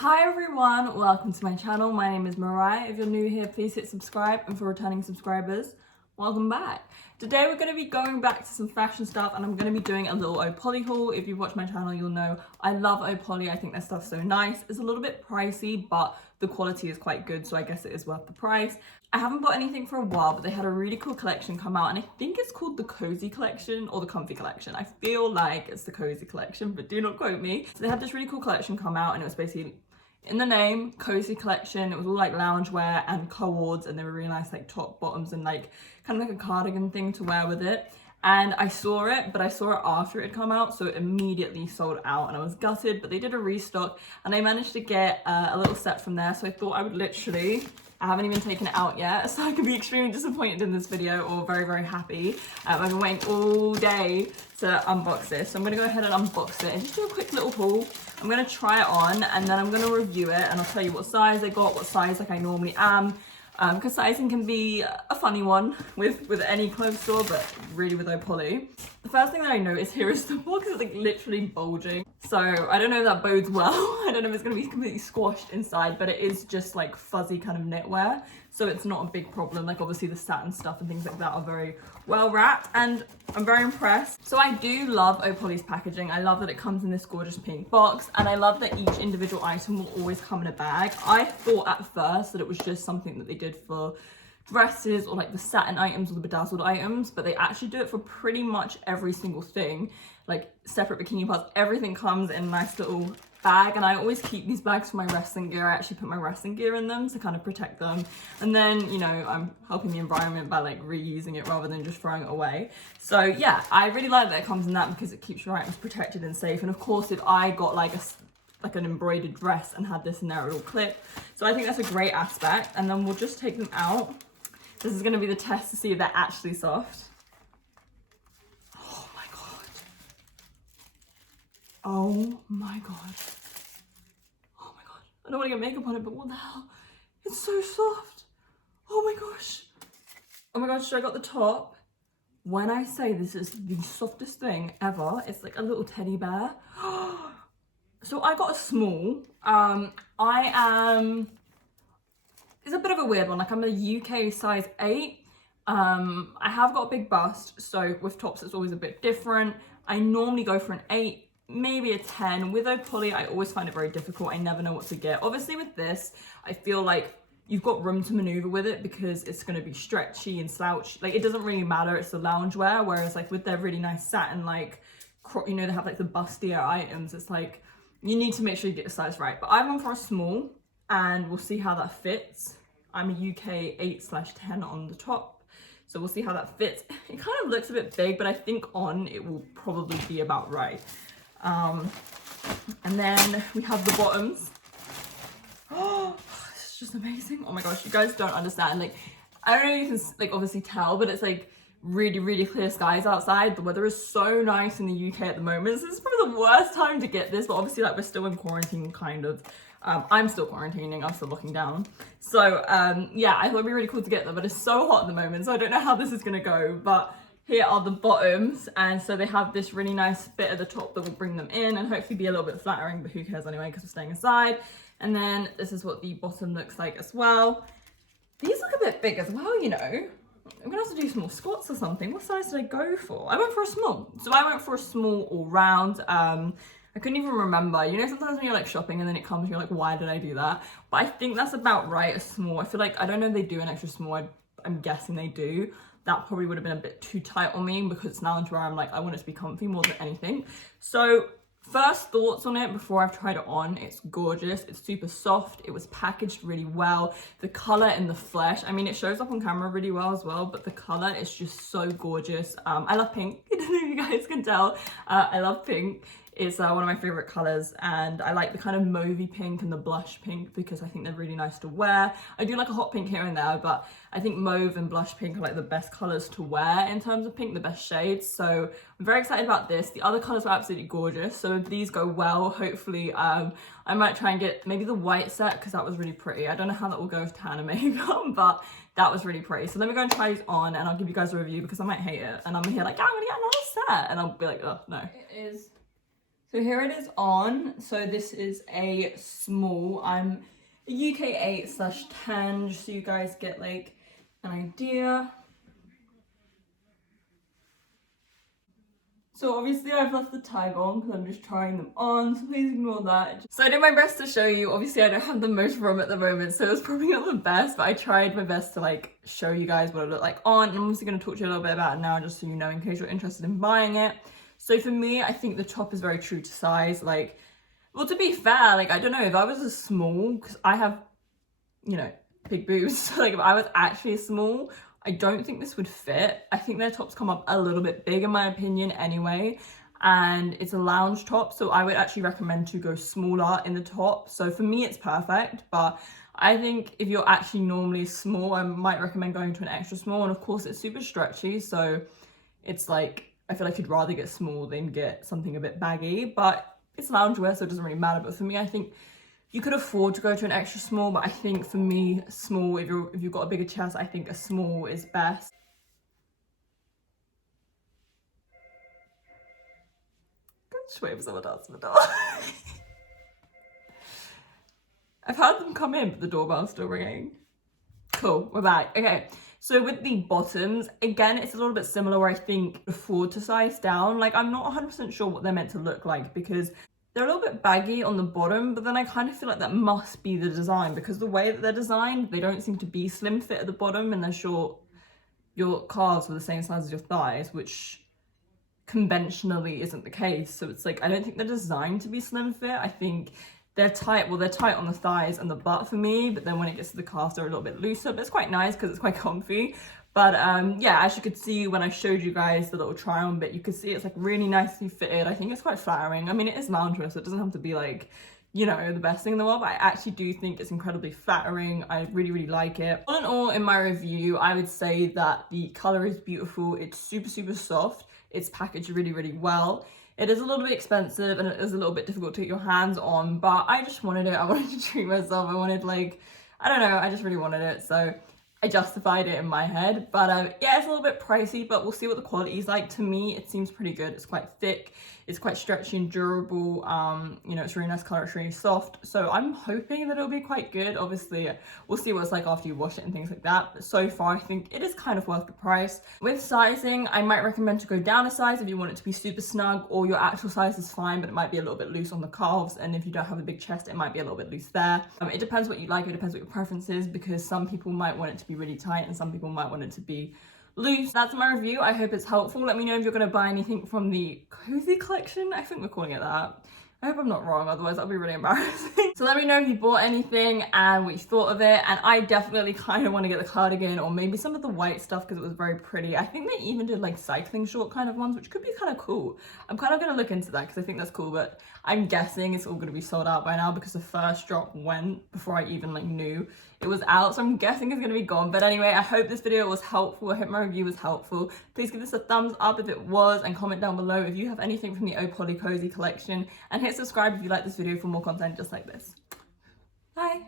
Hi everyone, welcome to my channel. My name is Mariah. If you're new here, please hit subscribe, and for returning subscribers, welcome back. Today we're going to be going back to some fashion stuff, and I'm going to be doing a little Opoly haul. If you've watched my channel, you'll know I love Opoly. I think their stuff's so nice. It's a little bit pricey, but the quality is quite good, so I guess it is worth the price. I haven't bought anything for a while, but they had a really cool collection come out, and I think it's called the Cosy collection or the Comfy collection. I feel like it's the Cosy collection, but do not quote me. So they had this really cool collection come out, and it was basically in the name, Cosy collection. It was all like loungewear and co-ords, and they were really nice like top, bottoms, and like kind of like a cardigan thing to wear with it. And I saw it, but I saw it after it had come out, so it immediately sold out, and I was gutted, but they did a restock, and I managed to get a little set from there, so I thought I would literally, I haven't even taken it out yet, so I could be extremely disappointed in this video or very, very happy. I've been waiting all day to unbox this, so I'm going to go ahead and unbox it and just do a quick little haul. I'm going to try it on, and then I'm going to review it, and I'll tell you what size I got, what size like I normally am. Because sizing can be a funny one with any clothes store, but really with Opoly. The first thing that I noticed here is the box is like literally bulging. So I don't know if that bodes well. I don't know if it's going to be completely squashed inside, but it is just like fuzzy kind of knitwear. So it's not a big problem. Like obviously the satin stuff and things like that are very well wrapped, and I'm very impressed. So I do love Opoly's packaging. I love that it comes in this gorgeous pink box, and I love that each individual item will always come in a bag. I thought at first that it was just something that they did for dresses or like the satin items or the bedazzled items, but they actually do it for pretty much every single thing, like separate bikini parts. Everything comes in a nice little bag, and I always keep these bags for my wrestling gear. I actually put my wrestling gear in them to kind of protect them, and then, you know, I'm helping the environment by like reusing it rather than just throwing it away. So yeah, I really like that it comes in that because it keeps your items protected and safe. And of course, if I got like an embroidered dress and had this in there, it'll clip. So I think that's a great aspect. And then we'll just take them out. This is going to be the test to see if they're actually soft. Oh my god. Oh my god. Oh my god. I don't want to get makeup on it, but what the hell? It's so soft. Oh my gosh. Oh my gosh, so I got the top. When I say this is the softest thing ever, it's like a little teddy bear. So I got a small. It's a bit of a weird one. Like I'm a UK size 8. I have got a big bust, so with tops it's always a bit different. I normally go for an 8, maybe a 10. With Opoly, I always find it very difficult. I never know what to get. Obviously with this, I feel like you've got room to maneuver with it because it's going to be stretchy and slouchy. Like it doesn't really matter. It's the loungewear. Whereas like with their really nice satin, like, you know, they have like the bustier items. It's like, you need to make sure you get the size right. But I've gone for a small, and we'll see how that fits. I'm a UK 8/10 on the top, so we'll see how that fits. It kind of looks a bit big, but I think on it will probably be about right. And then we have the bottoms. Oh, it's just amazing. Oh my gosh, you guys don't understand. Like, I don't know if you can like obviously tell, but it's like really, really clear skies outside. The weather is so nice in the UK at the moment. So this is probably the worst time to get this, but obviously like we're still in quarantine kind of. I'm still quarantining, I'm still locking down. So yeah, I thought it'd be really cool to get them, but it's so hot at the moment, so I don't know how this is gonna go. But here are the bottoms, and so they have this really nice bit at the top that will bring them in and hopefully be a little bit flattering, but who cares anyway because we're staying inside. And then this is what the bottom looks like as well. These look a bit big as well, you know. I'm gonna have to do some more squats or something. What size did I go for? I went for a small. So I went for a small all round. I couldn't even remember. You know, sometimes when you're like shopping and then it comes and you're like, why did I do that? But I think that's about right, a small. I feel like, I don't know if they do an extra small. I'm guessing they do. That probably would have been a bit too tight on me because it's loungewear. I'm like, I want it to be comfy more than anything. So first thoughts on it before I've tried it on, it's gorgeous. It's super soft. It was packaged really well. The color in the flesh, I mean, it shows up on camera really well as well, but the color is just so gorgeous. I love pink. I don't know if you guys can tell. I love pink. It's one of my favorite colors, and I like the kind of mauvey pink and the blush pink because I think they're really nice to wear. I do like a hot pink here and there, but I think mauve and blush pink are like the best colors to wear in terms of pink, the best shades. So I'm very excited about this. The other colors are absolutely gorgeous. So if these go well, hopefully I might try and get maybe the white set because that was really pretty. I don't know how that will go with tan and makeup, but that was really pretty. So let me go and try these on, and I'll give you guys a review because I might hate it. And I'm here like, I'm gonna get another set, and I'll be like, oh no. It is So here it is on. So this is a small. I'm a UK 8/10, just so you guys get like an idea. So obviously I've left the tag on because I'm just trying them on, so please ignore that. So I did my best to show you. Obviously I don't have the most room at the moment, so it's probably not the best, but I tried my best to like show you guys what it looked like on. And I'm also going to talk to you a little bit about it now, just so you know, in case you're interested in buying it. So for me, I think the top is very true to size. Like, well, to be fair, like, I don't know, if I was a small, because I have, you know, big boobs, so like if I was actually a small, I don't think this would fit. I think their tops come up a little bit big in my opinion anyway, and it's a lounge top, so I would actually recommend to go smaller in the top. So for me it's perfect, but I think if you're actually normally small, I might recommend going to an extra small. And of course it's super stretchy, so it's like, I feel like you'd rather get small than get something a bit baggy, but it's loungewear, so it doesn't really matter. But for me, I think you could afford to go to an extra small, but I think for me, small, if you've got a bigger chest, I think a small is best. Just wait for someone to answer the door. I've heard them come in, but the doorbell's still ringing. Cool, we're back. Okay, so with the bottoms, again, it's a little bit similar where I think afford to size down. Like, I'm not 100% sure what they're meant to look like because they're a little bit baggy on the bottom, but then I kind of feel like that must be the design because the way that they're designed, they don't seem to be slim fit at the bottom unless your calves were the same size as your thighs, which conventionally isn't the case. So it's like, I don't think they're designed to be slim fit. I think they're tight. Well, they're tight on the thighs and the butt for me, but then when it gets to the calves, they're a little bit looser, but it's quite nice because it's quite comfy. But yeah, as you could see when I showed you guys the little try on bit, you could see it's like really nicely fitted. I think it's quite flattering. I mean, it is loungewear, so it doesn't have to be like, you know, the best thing in the world, but I actually do think it's incredibly flattering. I really, really like it. All in all, in my review, I would say that the color is beautiful. It's super, super soft. It's packaged really, really well. It is a little bit expensive and it is a little bit difficult to get your hands on, but I just wanted it. I wanted to treat myself. I wanted, like, I don't know, I just really wanted it. So I justified it in my head. But yeah, it's a little bit pricey, but we'll see what the quality is like. To me, it seems pretty good. It's quite thick. It's quite stretchy and durable. You know, it's really nice color. It's really soft. So I'm hoping that it'll be quite good. Obviously, we'll see what it's like after you wash it and things like that. But so far, I think it is kind of worth the price. With sizing, I might recommend to go down a size if you want it to be super snug, or your actual size is fine, but it might be a little bit loose on the calves. And if you don't have a big chest, it might be a little bit loose there. It depends what you like. It depends what your preference is, because some people might want it to be really tight and some people might want it to be loose. That's my review. I hope it's helpful. Let me know if you're going to buy anything from the Cosy collection. I think we're calling it that. I hope I'm not wrong, otherwise that'll be really embarrassing. So let me know if you bought anything and what you thought of it. And I definitely kind of want to get the cardigan or maybe some of the white stuff because it was very pretty. I think they even did like cycling short kind of ones, which could be kind of cool. I'm kind of going to look into that because I think that's cool, but I'm guessing it's all going to be sold out by now because the first drop went before I even like knew it was out, so I'm guessing it's going to be gone. But anyway, I hope this video was helpful. I hope my review was helpful. Please give this a thumbs up if it was, and comment down below if you have anything from the Cosy collection, and hit subscribe if you like this video for more content just like this. Bye.